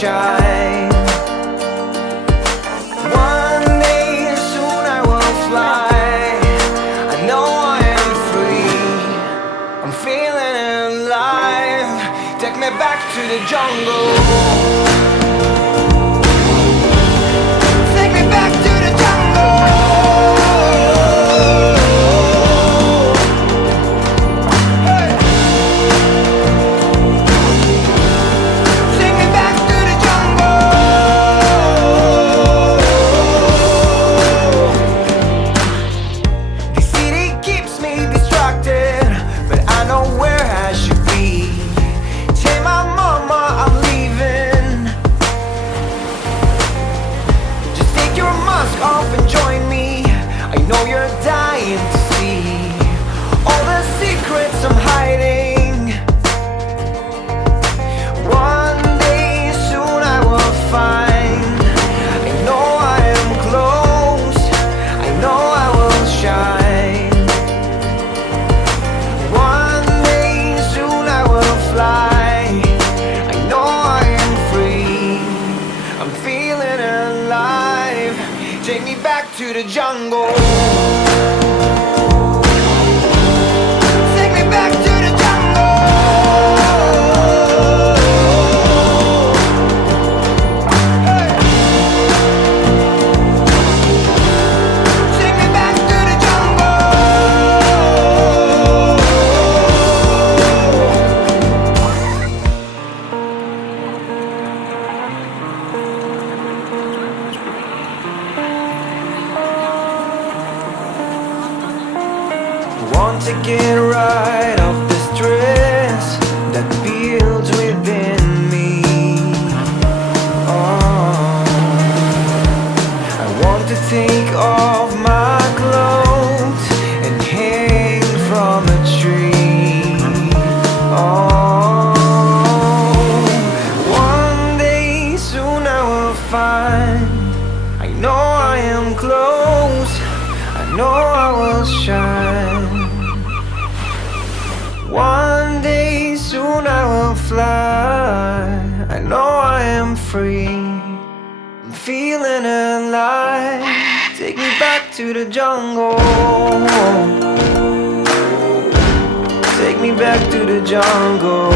shine. One day soon I will fly. I know I am free. I'm feeling alive. Take me back to the jungle. Take me back to the jungle. To the jungle. Take me back to the jungle. Hey. Take me back to the Want to get right off the stress that builds within me. Oh, I want to take off my clothes and hang from a tree. Oh, one day soon I will find. I know I am close. I know I will shine. One day soon I will fly. I know I am free. I'm feeling alive. Take me back to the jungle. Take me back to the jungle.